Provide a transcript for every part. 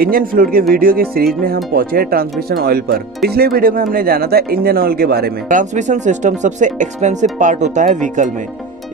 Engine fluid के video के series में हम पहुंचे हैं ट्रांसमिशन ऑयल पर। पिछले वीडियो में हमने जाना था इंजन ऑयल के बारे में। ट्रांसमिशन सिस्टम सबसे एक्सपेंसिव पार्ट होता है व्हीकल में।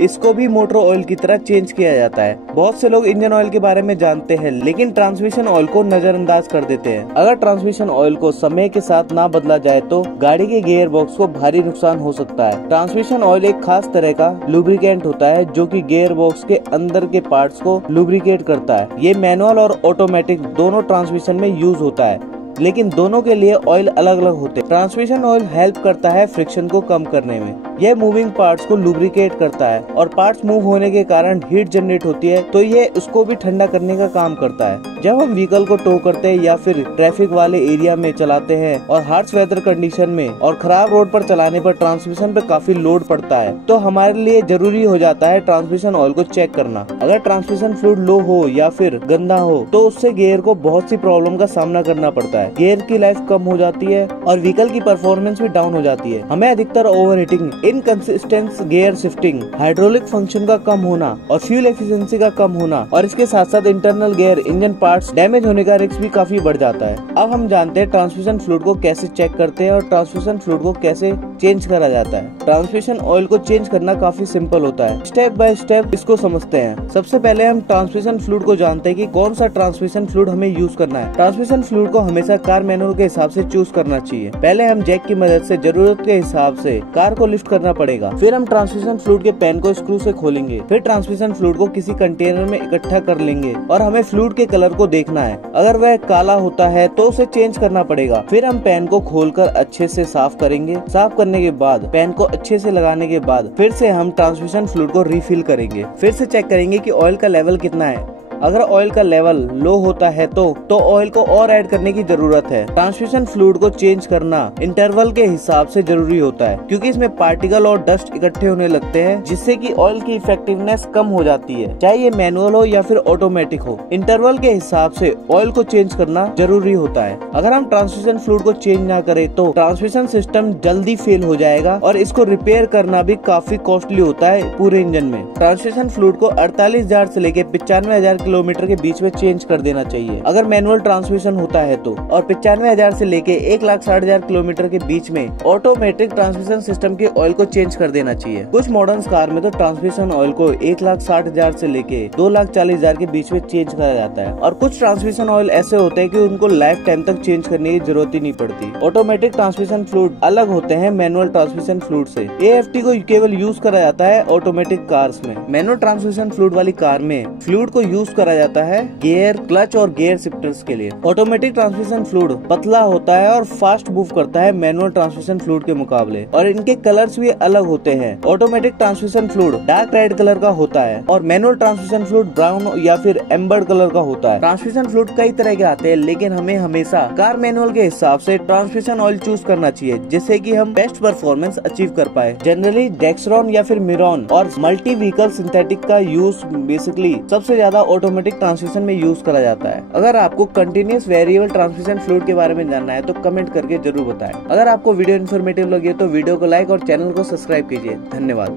इसको भी मोटर ऑयल की तरह चेंज किया जाता है। बहुत से लोग इंजन ऑयल के बारे में जानते हैं, लेकिन ट्रांसमिशन ऑयल को नजरअंदाज कर देते हैं। अगर ट्रांसमिशन ऑयल को समय के साथ ना बदला जाए तो गाड़ी के गियर बॉक्स को भारी नुकसान हो सकता है। ट्रांसमिशन ऑयल एक खास तरह का लुब्रिकेंट होता है जो कि गियर बॉक्स के अंदर के पार्ट्स को लुब्रिकेट करता है। ये मैनुअल और ऑटोमेटिक दोनों ट्रांसमिशन में यूज होता है, लेकिन दोनों के लिए ऑयल अलग अलग होते हैं। ट्रांसमिशन ऑयल हेल्प करता है फ्रिक्शन को कम करने में। यह मूविंग पार्ट्स को लुब्रिकेट करता है और पार्ट्स मूव होने के कारण हीट जनरेट होती है, तो ये उसको भी ठंडा करने का काम करता है। जब हम व्हीकल को टो करते हैं या फिर ट्रैफिक वाले एरिया में चलाते हैं और हार्श वेदर कंडीशन में और खराब रोड पर चलाने पर ट्रांसमिशन पे काफी लोड पड़ता है, तो हमारे लिए जरूरी हो जाता है ट्रांसमिशन ऑयल को चेक करना। अगर ट्रांसमिशन फ्लूइड लो हो या फिर गंदा हो तो उससे गियर को बहुत सी प्रॉब्लम का सामना करना पड़ता है। गियर की लाइफ कम हो जाती है और व्हीकल की परफॉर्मेंस भी डाउन हो जाती है। हमें अधिकतर overheating, inconsistent gear shifting, hydraulic function का कम होना और फ्यूल एफिशिएंसी का कम होना और इसके साथ साथ internal gear engine parts damage होने का रिस्क भी काफी बढ़ जाता है। अब हम जानते हैं ट्रांसमिशन फ्लूइड को कैसे चेक करते हैं और ट्रांसमिशन फ्लूइड को कैसे चेंज करा जाता है। ट्रांसमिशन ऑयल को चेंज करना काफी सिंपल होता है। स्टेप बाय स्टेप इसको समझते हैं। सबसे पहले हम ट्रांसमिशन फ्लूइड को जानते हैं कि कौन सा ट्रांसमिशन फ्लूइड हमें यूज करना है। ट्रांसमिशन फ्लूइड को हमेशा कार मैनुअल के हिसाब से चूज करना चाहिए। पहले हम जैक की मदद से जरूरत के हिसाब से कार को लिफ्ट करना पड़ेगा। फिर हम ट्रांसमिशन फ्लूइड के पैन को स्क्रू से खोलेंगे। फिर ट्रांसमिशन फ्लूइड को किसी कंटेनर में इकट्ठा कर लेंगे और हमें फ्लूइड के कलर को देखना है। अगर वह काला होता है तो उसे चेंज करना पड़ेगा। फिर हम पैन को खोलकर अच्छे से साफ करेंगे। साफ करने के बाद पैन को अच्छे से लगाने के बाद फिर से हम ट्रांसमिशन फ्लूइड को रिफिल करेंगे। फिर से चेक करेंगे कि ऑयल का लेवल कितना है। अगर ऑयल का लेवल लो होता है तो ऑयल को और ऐड करने की जरूरत है। ट्रांसमिशन फ्लूइड को चेंज करना इंटरवल के हिसाब से जरूरी होता है, क्योंकि इसमें पार्टिकल और डस्ट इकट्ठे होने लगते हैं, जिससे कि ऑयल की इफेक्टिवनेस कम हो जाती है, चाहे ये मैनुअल हो या फिर ऑटोमेटिक हो। इंटरवल के हिसाब से ऑयल को चेंज करना जरूरी होता है। अगर हम ट्रांसमिशन फ्लूइड को चेंज ना करें तो ट्रांसमिशन सिस्टम जल्दी फेल हो जाएगा और इसको रिपेयर करना भी काफी कॉस्टली होता है पूरे इंजन में। ट्रांसमिशन फ्लूइड को 48,000 से लेकर 95,000 किलोमीटर के बीच में चेंज कर देना चाहिए अगर मैनुअल ट्रांसमिशन होता है तो, और 95,000 से लेके 1,60,000 किलोमीटर के बीच में ऑटोमेटिक ट्रांसमिशन सिस्टम के ऑयल को चेंज कर देना चाहिए। कुछ मॉडर्न कार में तो ट्रांसमिशन ऑयल को 1,60,000 से लेके 2,40,000 के बीच में चेंज करा जाता है, और कुछ ट्रांसमिशन ऑयल ऐसे होते हैं कि उनको लाइफ टाइम तक चेंज करने की जरूरत ही नहीं पड़ती। ऑटोमेटिक ट्रांसमिशन फ्लूइड अलग होते हैं मैनुअल ट्रांसमिशन फ्लूइड से। AFT को केवल यूज करा जाता है ऑटोमेटिक कार्स में। मैनुअल ट्रांसमिशन फ्लूइड वाली कार में फ्लूइड को यूज करा जाता है गियर, क्लच और गियर शिफ्टर्स के लिए। ऑटोमेटिक ट्रांसमिशन फ्लूइड पतला होता है और फास्ट मूव करता है मैनुअल ट्रांसमिशन फ्लूइड के मुकाबले, और इनके कलर्स भी अलग होते हैं। Automatic transmission fluid dark red colour का होता है और मैनुअल ट्रांसमिशन फ्लूइड ब्राउन या फिर एम्बर्ड कलर का होता है। ट्रांसमिशन फ्लूइड कई तरह के आते हैं, लेकिन हमें हमेशा कार मैनुअल के हिसाब से ट्रांसमिशन ऑयल चूज करना चाहिए, जिससे कि हम बेस्ट परफॉर्मेंस अचीव कर पाए। जनरली डेक्सरॉन या फिर मिरॉन और मल्टी व्हीकल सिंथेटिक का यूज बेसिकली सबसे ज्यादा ऑटोमेटिक ट्रांसमिशन में यूज करा जाता है। अगर आपको कंटिन्यूअस वेरिएबल ट्रांसमिशन फ्लूइड के बारे में जानना है तो कमेंट करके जरूर बताएं। अगर आपको वीडियो इन्फॉर्मेटिव लगे तो वीडियो को लाइक और चैनल को सब्सक्राइब कीजिए। धन्यवाद।